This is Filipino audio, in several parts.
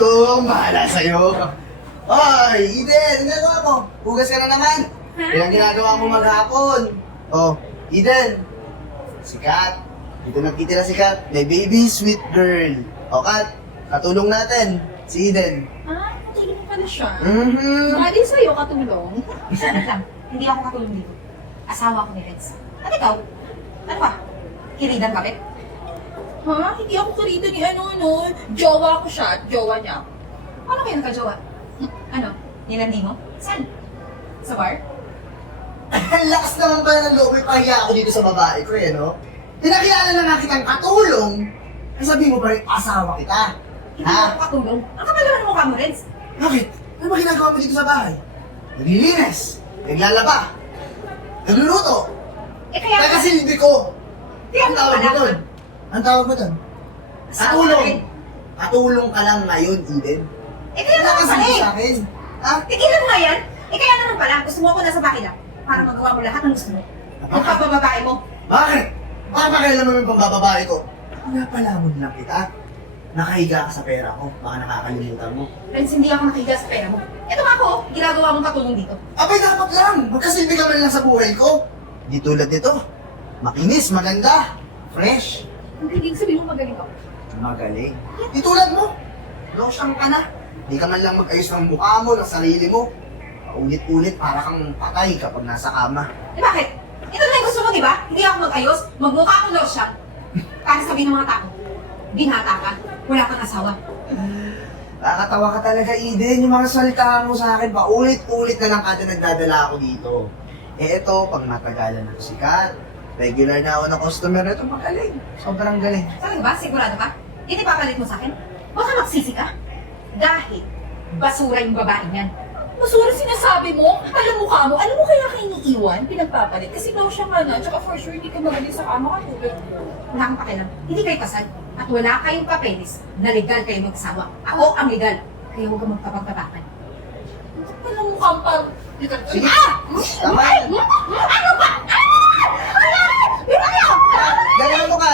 Dito, bahala sa'yo. Hoy, Eden, ano ginagawa mo? Hugas ka na naman. Ilang ginagawa mo maghapon. Oh, Eden. Si Kat. Dito nagtitira si Kat. My baby, sweet girl. O Kat, katulong natin. Si Eden. Ah, katulong pala siya. Mm-hmm. Bali sa'yo katulong. Sanat lang, hindi ako katulong dito. Asawa ko ni Renz. At ikaw? Ano ka? Kiridan ka, Bek? Ha? Hindi ako karito ni ano. Jowa ko siya at jowa niya. Paano kayo nagka-jowa? Ano? Nilandi mo? Saan? Sa bar? Ang lakas naman pala ng loob. May pahiya ako dito sa babae ko eh, no? Pinakilala na nga kitang katulong. Ay sabihin mo pa rin, asawa kita. Hindi ako katulong. Ang kapal naman ng mukha mo, Renz. Bakit? Ano ba ginagawa mo dito sa bahay? Naglilinis. Naglalaba. Nagluluto. Eh kaya... Nakasilbi ko. Kaya Ang tawag mo pala. doon? Ang tawag mo doon? Asawa Katulong. rin. Katulong ka lang ngayon, Eden. Eh kaya naman pala Nakasilbi eh. sa akin. Ha? Tigilan mo nga yan. Eh kaya naman pala, gusto mo ako nasa bahay lang para magawa mo lahat ng gusto mo. Ang kabababae mo. Bakit? Baka pakailan mo yung pambababae ko? Pinapalamon lang kita. Nakahiga ka sa pera ko. Baka nakakalimutan mo. Renz, hindi ako nakahiga sa pera mo. Ito nga ako, ginagawa mong katulong dito. Abay, dapat lang. Magkasilbi ka man lang sa buhay ko. Di tulad nito. Makinis, maganda, fresh. Ang ibig sabihin mo magaling ako. Magaling. Di tulad mo. Losyang ka na. Di ka man lang mag-ayos ng mukha mo, ng sarili mo. Paulit-ulit para kang patay kapag nasa kama. Eh bakit? Ito na yung gusto mo, di ba? Hindi ako mag-ayos, magmukha akong losyang. Para sabihin ng mga tao, binata ka, wala kang asawa. Nakakatawa ka talaga, Eden. Yung mga salita mo sa akin, paulit-ulit na lang kada nagdadala ako dito. Eh ito, pag matagalan ng sikat, regular na ako ng customer na ito, magaling. Sobrang galing. Sabi ba? Sigurado ka? Hindi papalit mo sa akin? Baka magsisi ka? Dahil basura yung babae niyan. Masura sinasabi mo, alam mo ka mo, alam mo kaya ka iniiwan, pinagpapalit, kasi daw siya nga na, tsaka for sure hindi ka magaling sa kama katulad ko. Wala kang pakialam. Hindi kayo kasal. At wala kayong papeles na legal kayo magsawa. Ako ang legal. Kaya huwag kang magpapagtapakan. Alam mo ka parang, Sige. Ah! Tama. Ano ba? Ah! Wala! Di ba kayo? Ganyan mo ka.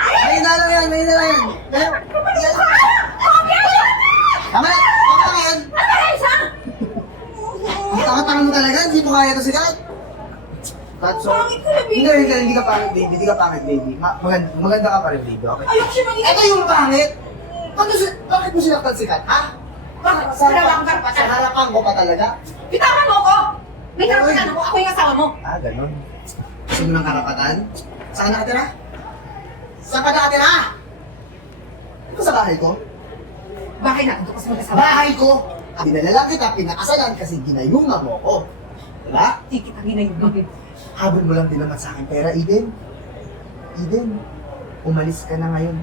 Ayun na lang yan, ayun na lang yan. Ganyan. Yan. Tama na. Tama na yan. Ano ba isa? Ang tanga-tanga mo talaga, hindi mo kaya ito sikat. That's all. Pangit ka na, baby. Hindi ka pangit, baby. Hindi ka pangit, baby. Maganda ka pa rin, baby. Okay? ayoko siya maging... Ito yung pangit. Bakit mo sinaktan sikat, ha? Bakit? Wala ba akong karapatan? Sa harapan ko pa talaga? Bitawan mo ako! May karapatan ako. Ako yung asawa mo. Ah, ganun. Gusto mo ng karapatan? Saan ka nakatira? Saan ka nakatira? Ito sa bahay ko? Bakit natin ito kasi mag-asawa? Bahay ko! Dinala lang kita, pinakasalan kasi ginayungan mo ko. Diba? Di kita ginayugan. Habol mo lang din naman sa akin pera, Eden. Eden, umalis ka na ngayon.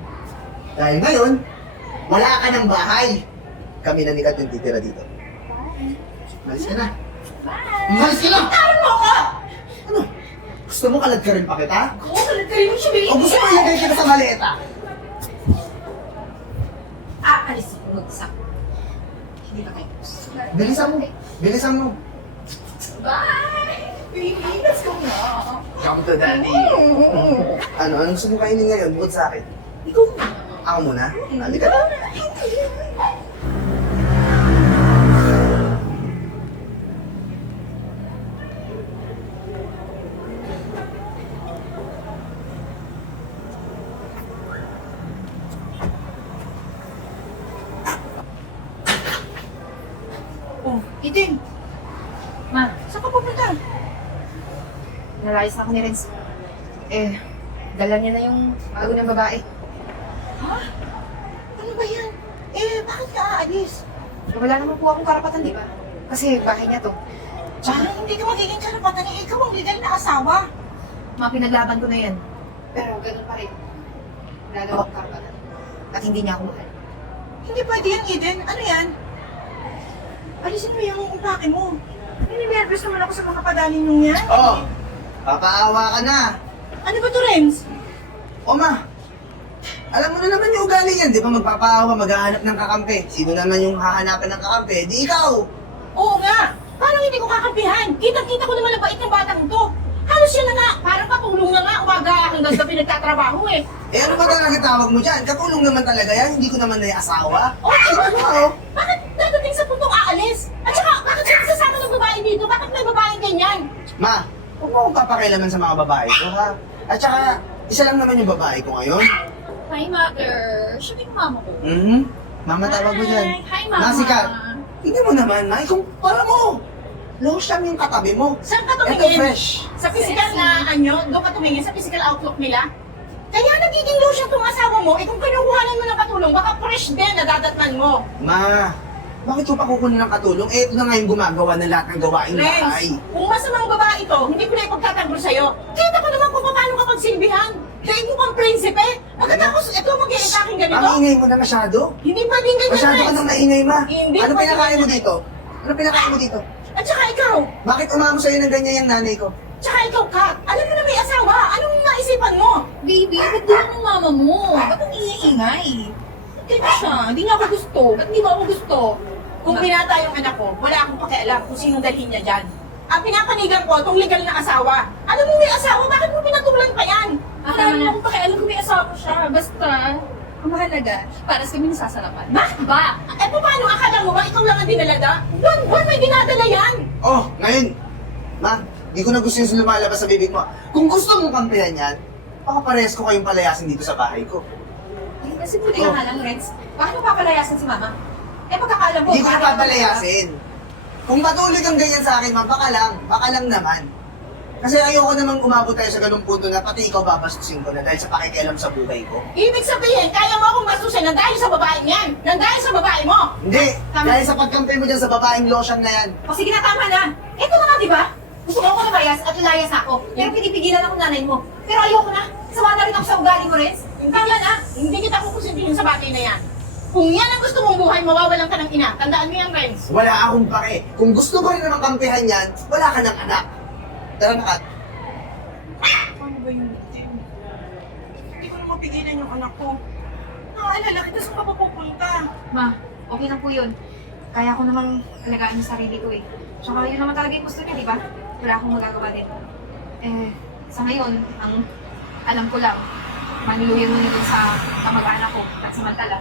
Dahil ngayon, wala ka ng bahay. Kami na ni Kat yung titira dito. Umalis ka na. Umalis ka na! Bitawan mo ako! Ano? Gusto mo kalad ka rin pa kita? Oo, talaga kayo siya, baby. O gusto mo ilagay kita sa maleta? Aalis ako mag-isa. Hindi ka kayo. Bilisan mo. Bilisan mo. Bye! Baby, let's go na. Come to daddy. Ano? Anong gusto mo kainin ngayon? Bukod sa akin. Ikaw na. Ako muna? Halika na. Oh, Eden. Ma, saan ka pupunta? Nalayas na ako ni Renz. Eh, dala niya na yung bago ng babae. Ha? Ano ba yan? Eh, bakit ka aalis? Wala naman po akong karapatan, di ba? Kasi bahay niya to. Tsaka hindi ka magiging karapatan eh. Ikaw ang legal na asawa. Mga pinaglaban ko na yan. Pero ganun pa rin. Wala na akong karapatan. At hindi niya ako mahal. Hindi pwede yan, Eden. Ano yan? Alisin mo yung umpake mo. Nininervous naman ako sa mga padalin nyo yan. Oh! Papaawa ka na. Ano ba to, Renz? O ma, alam mo na naman yung ugali niyan, di ba magpapaawa, maghahanap ng kakampi. Sino naman yung hahanapan ng kakampi? Di ikaw! Oo nga. Parang hindi ko kakampihan. Kitang-kita ko naman ang bait ng batang to. Halos yan na nga. Parang katulong na nga. Umaga hanggang gabi nagtatrabaho eh. Eh ano ba talaga tawag mo dyan? Katulong naman talaga yan, hindi ko naman nai-asawa. Okay, Ano ba, oh? Bakit dadating sa puntong aalis? At saka, bakit siya nasasama ng babae dito? Bakit may babaeng ganyan? Ma, huwag mo akong papakialaman sa mga babae ko, ha? At saka, isa lang naman yung babae ko ngayon. Hi, mother. Siya yung mama ko. Mama, tawag mo dyan. Hi, mama. Nasikat. Tingnan mo naman, Nay, kung para mo. Lotion yung katabi mo. Saan ka Ito tumingin? fresh. Sa physical na doon ka tumingin sa physical outlook nila? Kaya nagiging lotion tong asawa mo, kung kinukuhanan mo ng katulong, baka fresh din nadadatnan mo. Ma, bakit ko pa kukunin ng katulong? Eh, ito na nga yung gumagawa ng lahat ng gawaing bahay. Friends, kung masamang babae to, hindi ko na ipagtatanggol sa'yo. Kita ko naman kung paano ka pagsilbihan. Dahil mo pang prinsipe. Pagkatapos ito mag-i-attacking ganito. Ang ingay mo na masyado. Hindi pa din ganyan, Masyado ka friends. nang naingay, Ma. Hindi Ano pa pinakain din mo ganyan. dito? Ano pinakain mo dito? At saka ikaw, Bakit umamo sa'yo ng ganyan yung nanay ko? tsaka ikaw, Kat. Alam mo na may asawa. Anong naisipan mo? Baby, ba't di ng mama mo? Ba't ang iingay? Kaya siya, hindi niya ako gusto. Ba't di mo ako gusto? Kung binata yung anak ko, wala akong pakialam kung sinong dalhin niya dyan. Ang pinapanigan ko, itong legal na asawa. Alam mo may asawa, bakit mo pinatulan pa yan? Wala naman akong pakialam kung may asawa ko siya. Basta, ang mahalaga, para sa kami nasasarapan. Ba? Eh, paano akala mo ba ikaw lang ang dinalada? Buwan-buwan may dinadala yan. Oh, ngayon. Ma, di ko na gusto yung lumalabas sa bibig mo. Kung gusto mong kampihan yan, baka parehas ko kayong palayasin dito sa bahay ko. Ay, kasi buti nga lang, Renz. Bakit mo papalayasan si mama? Eh, pagkakala mo, Hindi ko na bakit- papalayasin. Kung patuloy kang ganyan sa akin, ma'am, baka lang naman. Kasi ayoko namang umabot tayo sa ganung punto na pati ikaw babastusin ko na dahil sa pakikialam sa buhay ko. Ibig sabihin, kaya mo akong bastusin nang dahil sa babaeng yan. Nang dahil sa babae mo. Hindi! Tama. Dahil sa pagkampi mo dyan sa babaeng lotion na yan. O sige na, tama na. Ito na nga, di ba? Gusto ko na bayas at ilayas ako. Pero pinipigilan ako ng nanay mo. Pero ayoko na. Sawa na rin ako sa ugali mo, Renz. Hindi yan ah. Hindi kita kukusintihin sa bagay na yan. Kung yan ang gusto mong buhay, mawawalan ka ng ina. Tandaan mo yan, Renz. Wala akong pake. Kung gusto mo rin naman kampihan yan, wala ka ng anak. Tara na, Kat. Ano ba yung Tim? Hindi ko na mapigilan yung anak ko. Naaalala kita saan ka pa pupunta. Ma, okay lang po yun. Kaya ko namang alagaan yung sarili ko eh. Tsaka yun naman talaga yung gusto niya, di ba? Wala akong magagawa din. Eh, sa ngayon, ang alam ko lang, manluluyan mo nito sa kamag-anak ko at samantala.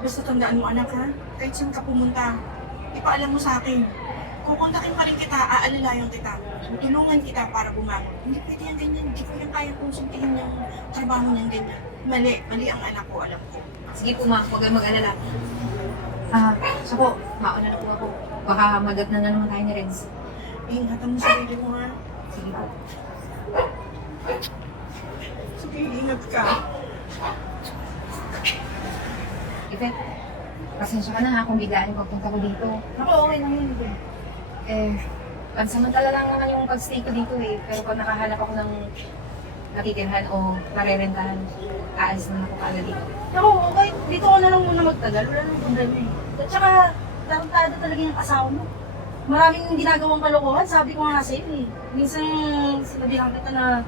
Basta tandaan mo, anak, ha? Kahit saan ka pumunta, ipaalam mo sa akin. Kukontakin pa rin kita, aalalayan kita. Tutulungan kita para bumangon. Hindi pwede yan ganyan. Hindi ko yan kaya konsultihin yung trabaho niyang ganyan. Mali ang anak ko, alam ko. Sige po ma, huwag kang mag-alala. So po, mauna na po ako. Baka magat na naman tayo ni Renz. Ingatan mo sarili mo, ha? Sige po. Sige, ingat ka. Yvette, pasensya ka na ha kung biglaan yung pagpunta ko dito. Ako, okay lang yun. Eh, pansamantala lang naman yung pag-stay ko dito eh. Pero pag nakahanap ako ng natitirhan o marerentahan, aalis na ako kaagad dito. Ako, okay, dito ko na lang muna magtagal. Wala nang problema eh. At saka, tarantado talaga yung asawa mo. Maraming ginagawang kalokohan, sabi ko nga sa'yo eh. Minsan, sinabihan kita na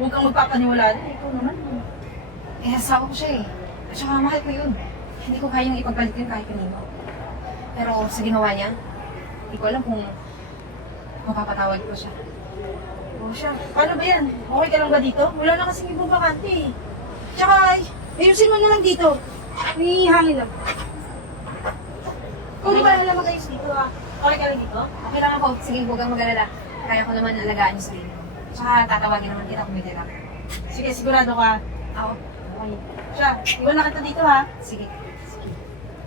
huwag kang magpapaniwala din. Ikaw naman. Eh, asawa ko siya eh. At saka mahal ko yun. Hindi ko kayang ipagbalik yun kahit kanino. Pero sa ginawa niya, hindi ko alam kung mapapatawad ko siya. O siya, paano ba yan? Okay ka lang ba dito? Wala na kasing ibang bakante eh. Tsaka, ayusin mo na lang dito. May hangin lang. Kung di ba alam mag-ayos dito ah. Okay ka lang dito? Okay lang ako. Sige, huwag kang mag-alala. Kaya ko naman alagaan yung sarili ko. Tsaka tatawagin naman kita kung may tira. Sige, sigurado ka. Ako? Okay. Siya, iwan na kita dito ha. Sige.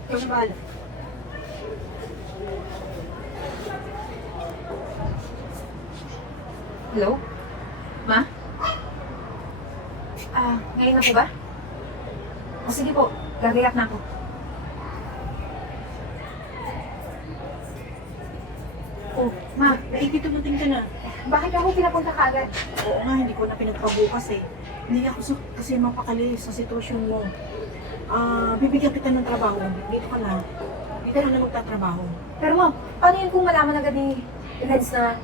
Ikaw na bahala. Hello? Ma? Ngayon na po ba? O sige po, gagayak na ako. Oh, Ma, naipit dumating ka na. bakit ako pinapunta ka agad? Oo nga, hindi ko na pinagpabukas eh. Hindi ako kasi mapakali sa sitwasyon mo. Bibigyan kita ng trabaho. Dito ka na. Dito ka na magtatrabaho. Pero ma, paano yun kung malaman agad ni Renz na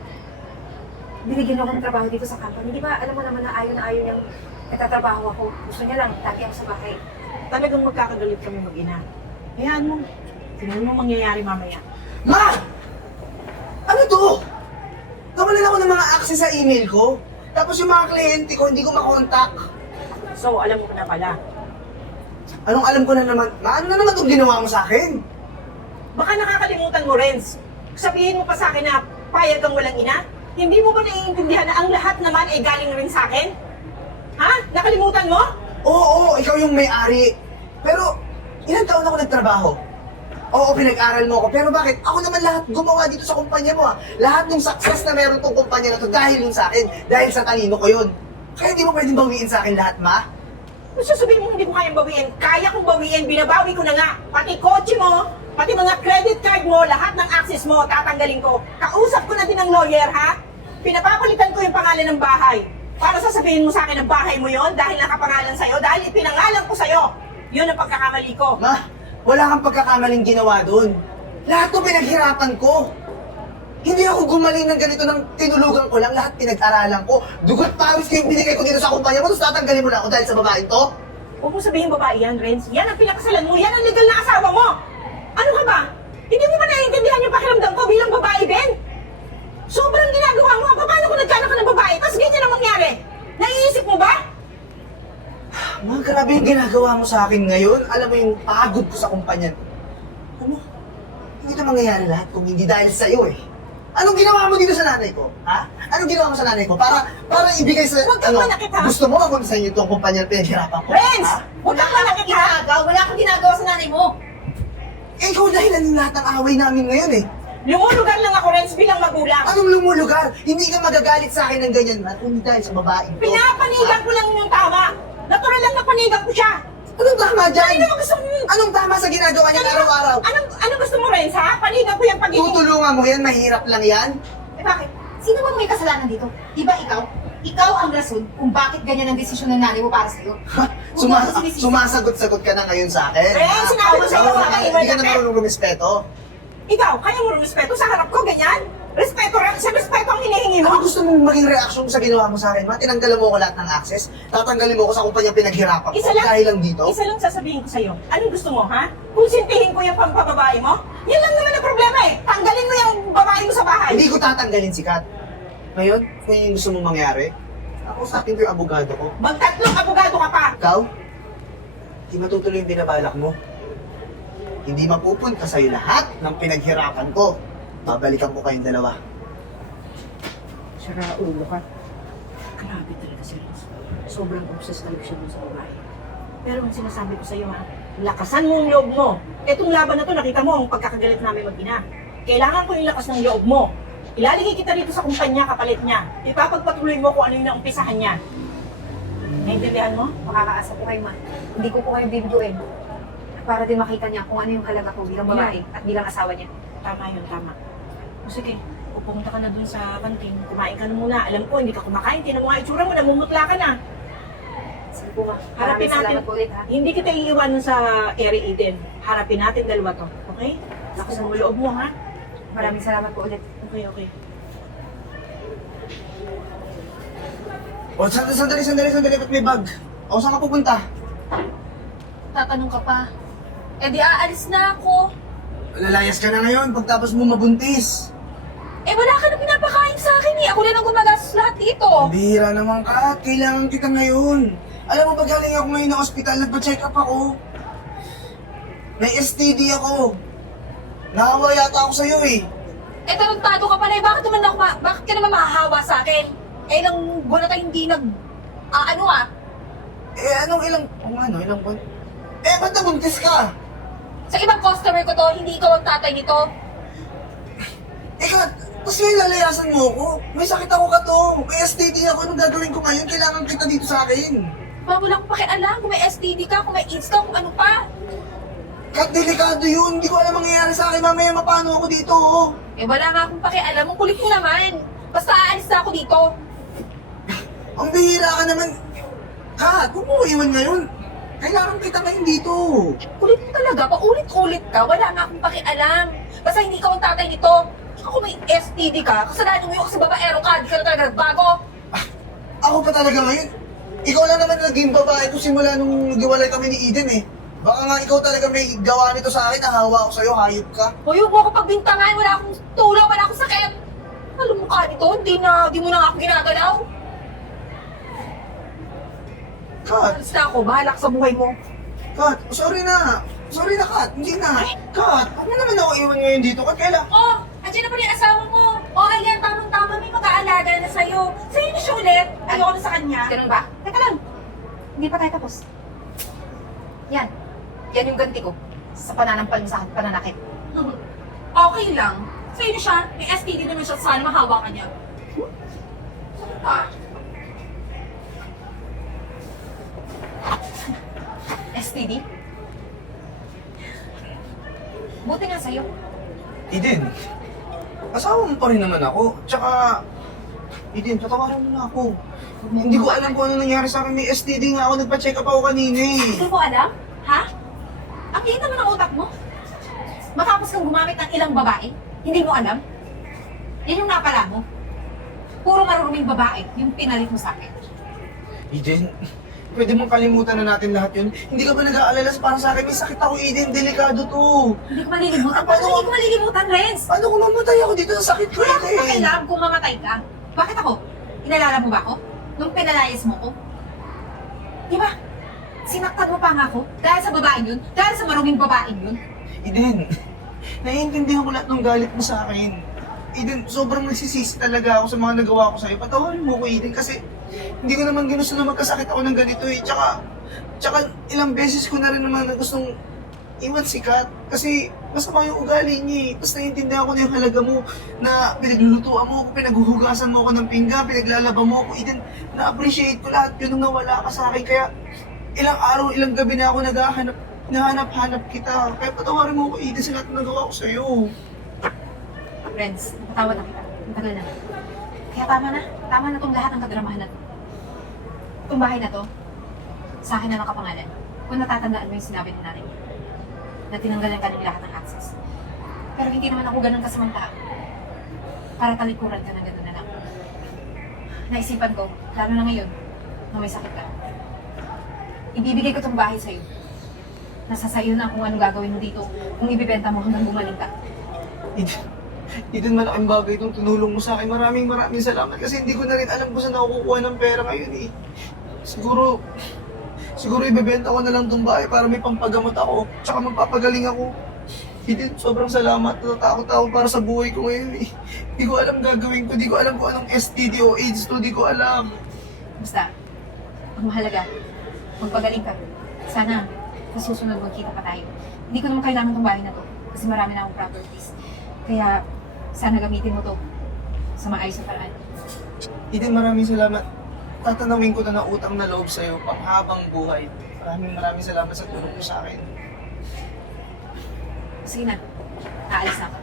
binigyan ako ng trabaho dito sa company? Di ba alam mo naman na ayaw niyang nagtatrabaho ako. Gusto niya lang, lagi ako sa bahay. Talagang magkakagalit kami mag-ina. Hayaan mo. Tingnan mo mangyayari mamaya. Ma! Ano to? Kawalan ako ng mga access sa email ko. Tapos yung mga kliyente ko, hindi ko makontak. So, alam mo na pala. Anong alam ko na naman? Ano na naman itong ginawa mo sa akin? Baka nakakalimutan mo, Renz. Sabihin mo pa sa akin na payag kang walang ina? Hindi mo ba naiintindihan na ang lahat naman ay galing rin sa akin? Ha? Nakalimutan mo? Oo, ikaw yung may-ari. Pero, ilang taon ako nagtrabaho? Oo, pinag-aral mo ako. Pero bakit? Ako naman lahat gumawa dito sa kumpanya mo, ha? Lahat ng success na meron tong kumpanya na to dahil yun sa akin. Dahil sa talino ko yun. Kaya hindi mo pwedeng bawiin sa akin lahat, ma? Kung sasabihin mo hindi ko kayang bawiin, kaya kong bawiin, binabawi ko na nga. Pati kotse mo, pati mga credit card mo, lahat ng access mo, tatanggalin ko. Kausap ko na din ng lawyer, ha? Pinapapalitan ko yung pangalan ng bahay. Para sasabihin mo sa akin ang bahay mo yon dahil nakapangalan sa'yo, dahil ipinangalan ko sa'yo. Yun ang pagkakamali ko. Ma, wala kang pagkakamaling ginawa doon. Lahat to pinaghirapan ko. Hindi ako gumaling ng ganito ng tinulugan ko lang, lahat pinag-aralan ko. Dugot pawis ko yung binigay ko dito sa kumpanya mo, tapos tatanggalin mo na ako dahil sa babaeng to? Huwag mo sabihin babae yan, Renz. Yan ang pinakasalan mo, yan ang legal na asawa mo. Ano ka ba? Hindi mo ba naiintindihan yung pakiramdam ko bilang babae din? Sobrang ginagawa mo. Paano kung nagkaanak ka ng babae, tapos ganyan ang mangyari? Naiisip mo ba? Ma, grabe yung ginagawa mo sa akin ngayon. Alam mo yung pagod ko sa kumpanya. Ano? Hindi na mangyayari lahat kung hindi dahil sa'yo eh. Anong ginawa mo dito sa nanay ko? Ha? Anong ginawa mo sa nanay ko? Para ibigay sa... Huwag kang manakit, ha? Gusto mo ako sa inyo itong kumpanya na pinaghirapan ko? Renz! Ha? Huwag kang manakit, ha? Wala kang ginagawa sa nanay mo. Eh, ikaw dahilan ng lahat ng away namin ngayon eh. Lumulugar lang ako, Renz, bilang magulang. Anong lumulugar? Hindi ka magagalit sa akin ng ganyan, man. Kundi dahil sa babaeng to. Pinapanigan ko lang yung tama. Natural lang na panigan ko siya. Anong tama dyan? Ano gusto mo? Anong tama sa ginagawa niya araw-araw? Ano gusto mo, Renz, ha? Panigan ko yung pagiging... Tutulungan mo yan, mahirap lang yan. Eh bakit? Sino bang may kasalanan dito? Di ba ikaw? Ikaw ang rason kung bakit ganyan ang desisyon ng nanay mo para sa'yo. Huwag mo ako sinisisi. Sumasagot-sagot ka na ngayon sa akin. Eh, sinabi ko sa'yo, Oo, bakit hindi ka na iwalapit? marunong rumispeto. Ikaw, kaya mo respeto sa harap ko, ganyan? Respeto ang hinihingi Ano mo? gusto mong maging reaksyon mo sa ginawa mo sa akin? Ma, tinanggalan mo ko lahat ng access? Tatanggalin mo ko sa kumpanyang pinaghirapan ko Isa lang. dahil lang dito? Isa lang sasabihin ko sa'yo. Anong gusto mo, ha? Kung sintihin ko yung pampababae mo? Yan lang naman ang problema eh. Tanggalin mo yung babae mo sa bahay. Hindi ko tatanggalin si Kat. Ngayon, kung yun yung gusto mong mangyari, ako usapin ko yung abogado ko. Magtatlong abogado ka pa. Ikaw, hindi matutuloy yung binabalak mo. Hindi mapupunta sa'yo lahat ng pinaghirapan ko. Babalikan ko kayong dalawa. Sira ulo ka. Grabe talaga si Renz. Sobrang obsessed talaga siya dun sa babae. Pero ang sinasabi ko sa'yo, ha, lakasan mo ang loob mo. Etong laban na to, nakita mo ang pagkakagalit namin mag-ina. Kailangan ko yung lakas ng loob mo. Ilalagay kita rito sa kumpanya, kapalit niya. Ipapagpatuloy mo kung ano yung naumpisahan niya. Naintindihan mo? Makakaasa po kayo, ma. Hindi ko po kayo bibiguin. Para din makita niya kung ano yung halaga ko bilang babae at bilang asawa niya. Tama yun, tama. O sige, pupunta ka na dun sa kantin. Kumain ka na muna. Alam ko, hindi ka kumakain. Tinan mo nga itsura mo, namumutla ka na. Sige po, ma. Harapin Maraming natin. salamat po ulit, ha. Hindi kita iiwanan sa Eri Eden. Harapin natin dalawa to. Okay? Lakasan mo loob mo, ha? Maraming salamat po ulit. Okay, okay. O, sandali. Ba't may bag? O, saan ka pupunta? Tatanong ka pa. Eh di aalis na ako. Lalayas ka na ngayon pagtapos mo mabuntis. Eh wala ka na pinapakain sa akin eh. Ako lang ang gumagastos lahat dito. Bihira naman ka, kailangan kita ngayon. Alam mo, pag galing ako ngayon ng ospital, nagpa-check up ako. May STD ako. Naawa yata ako sa'yo eh. Eh tarantado ka pala eh. Bakit ka naman mahahawa sa akin? Eh ilang buwan na tayo hindi Eh, ilang buwan? Eh, ba't nabuntis ka? Sa ibang customer ko to, hindi ikaw ang tatay nito. Eh, Kat, tapos ngayon lalayasan mo ako. May sakit ako ka to. May STD ako. Anong gagawin ko ngayon? Kailangan kita dito sa akin. Wala akong pakialam kung may STD ka, kung may AIDS ka, kung ano pa. Kat, delikado yun. Hindi ko alam mangyayari sa akin. Mamaya mapano ako dito, oh. Eh wala nga akong pakialam. Ang kulit mo naman. Basta aalis na ako dito. Ang bihira ka naman. Kat, huwag mo iwan ngayon. Kailangan kita ngayon dito. Kulit mo talaga. Paulit-ulit ka. Wala nga akong pakialam. Basta hindi ikaw ang tatay nito. Kung may STD ka, kasalanan mo yung kasi babaero ka. Di ka na talaga nagbago. Ako pa talaga ngayon. Ikaw lang naman naging babae ko simula nung naghiwalay kami ni Eden eh. Baka nga ikaw talaga may gawa nito sa akin. Nahawa ako sa'yo, hayop ka. Huwag mo ako pagbintangan. Wala akong tulong. Wala akong sakit. Alam mo ka nito, di mo na nga ako ginagalaw. Kat, Alis na ako, bahala ka sa buhay mo. Kat, sorry na. Sorry na, Kat. Hindi na. Kat, huwag mo naman ako iwan ngayon dito. Kat, kailan? Oh, andyan na pala yung asawa mo. Oh, ayan, tamang-tama, may mag-aalaga na sa'yo. Sa'yo na siya ulit. Ayoko na sa kanya. Ganun ba? Teka lang. Hindi pa tayo tapos. Yan. Yan yung ganti ko. Sa pananampal mo sa akin, pananakit. Okay lang. Sa'yo na siya. May STD naman siya. Sana mahawa ka niya. Ah, STD? Buti nga sa'yo. Eden, asawa mo pa rin naman ako. Tsaka, Eden, patawaran mo na ako. Hindi ko alam kung ano nangyari sa akin. May STD nga ako. Nagpa-check up ako kanina eh. hindi mo alam? Ha? Ang liit naman ang utak mo. Matapos kang gumamit ng ilang babae, hindi mo alam? Yan yung napala mo. Puro maruruming babae yung pinalit mo sa akin. Eden, pwede mong kalimutan na natin lahat yun. Hindi ka ba nag-aalala para sa akin? May sakit ako, Eden. Delikado to. Hindi ko malilimutan. Paano Hindi ko malilimutan, Renz? Paano kung mamatay ako dito sa sakit ko, Wala akong Eden? pakialam kung mamatay ka. Bakit ako? Inalala mo ba ako? Nung pinalayas mo ko? Di ba? Sinaktan mo pa nga ako dahil sa babaeng yun? Dahil sa maruming babaeng yun? Eden, naiintindihan ko lahat ng galit mo sa akin. Eden, sobrang nagsisisi talaga ako sa mga nagawa ko sa'yo. Patawarin mo ko, Eden, kasi hindi ko naman ginusto na magkasakit ako ng ganito eh. Tsaka ilang beses ko na rin naman na gustong iwan si Kat. Kasi masama yung ugali niya eh. Tapos naiintindihan ko na yung halaga mo na pinaglulutuan mo ako, pinaghuhugasan mo ako ng pinggan, pinaglalaba mo ako. Eden, na-appreciate ko lahat yun nung nawala ka sa akin. Kaya ilang araw, ilang gabi na ako nahanap kita. Kaya patawarin mo ko, Eden, sa lahat ng nagawa ko sa'yo. Friends, napatawad na kita. Ang tagal na. Kaya tama na. Tama na tong lahat ng kadramahan na to. Itong bahay na to, sa akin na nakapangalan. Kung natatandaan mo yung sinabi ni nanay, na tinanggalan ka ng lahat ng access. Pero hindi naman ako ganun kasamang tao. Para talikuran ka ng ganun na lang. Naisipan ko, lalo na ngayon, na may sakit ka. Ibibigay ko tong bahay sa'yo. Nasa sa'yo na kung anong gagawin mo dito, kung ibibenta mo hanggang gumaling ka. Eden, malaking bagay itong tinulong mo sa akin. Maraming salamat kasi hindi ko na rin alam kung saan ako kukuha ng pera ngayon eh. Siguro ibebenta ko na lang itong bahay para may pampagamot ako. Tsaka magpapagaling ako. Eden, sobrang salamat. Natatakot ako para sa buhay ko ngayon eh. Hindi ko alam gagawin ko. Hindi ko alam kung anong STD o AIDS to. Hindi ko alam. Basta, ang mahalaga, magpagaling ka. Sana, sa susunod magkita pa tayo. Hindi ko naman kailangan itong bahay na to kasi marami na akong properties. Kaya, sana gamitin mo to sa maayos na paraan. Eden, maraming salamat. Tatanawin ko na ng utang na loob sa'yo panghabang buhay. Maraming salamat sa tulong mo sa akin. Sige na, aalis na ako.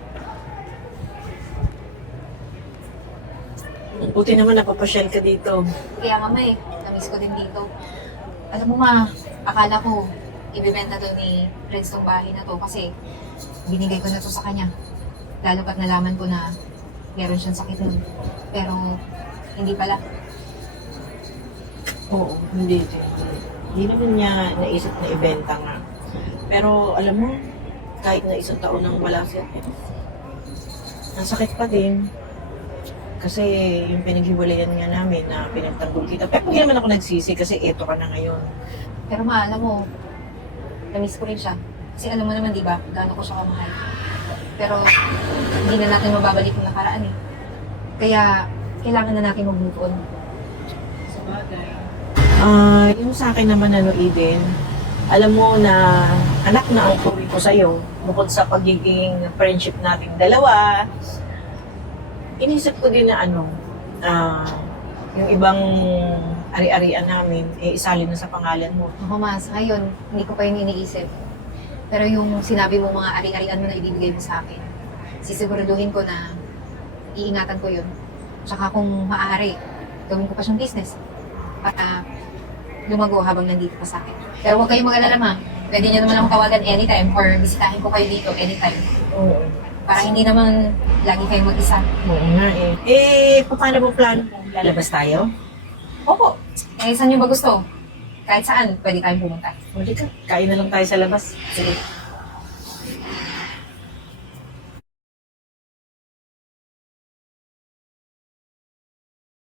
Buti naman napapasyal ka dito. Kaya nga may, namiss ko din dito. Alam mo ma, akala ko ibibenta to ni Prince tong bahay na to kasi binigay ko na to sa kanya. Lalo pat nalaman ko na meron siyang sakit nun. Pero hindi pala. Oo, hindi. Hindi naman niya naisip na ibenta nga. Pero alam mo, kahit na isang taon nang wala siya, ang sakit pa din. Kasi yung pinaghiwalayan nga namin na pinagtanggol kita. Pero hindi naman ako nagsisi kasi eto ka na ngayon. Pero ma, alam mo, namiss ko rin siya. Kasi alam mo naman, di ba, gaano ko siya kamahal. Pero hindi na natin mababalik yung nakaraan eh. Kaya kailangan na natin mag-move on. Yung sa akin naman Eden, alam mo na anak na ang tuloy ko sa'yo. Bukod sa pagiging friendship nating dalawa, inisip ko din na yung ibang ari-arian namin, isalin na sa pangalan mo. Ako mas, ngayon, hindi ko pa yun iniisip. Pero yung sinabi mo mga ari-arian mo na ibibigay mo sa akin, sisiguraduhin ko na iingatan ko yun. Tsaka kung maaari, gawin ko pa siyang business para lumago habang nandito pa sa akin. Pero huwag kayong mag-alala ma, pwede niyo naman ako tawagan anytime or bisitahin ko kayo dito anytime. Oo. Para hindi naman lagi kayong mag-isa. Oo nga paano mo plano? Lalabas tayo? Opo, saan niyo ba gusto? Kahit saan, pwede tayong pumunta. Hindi ka, kain na lang tayo sa labas. Sige.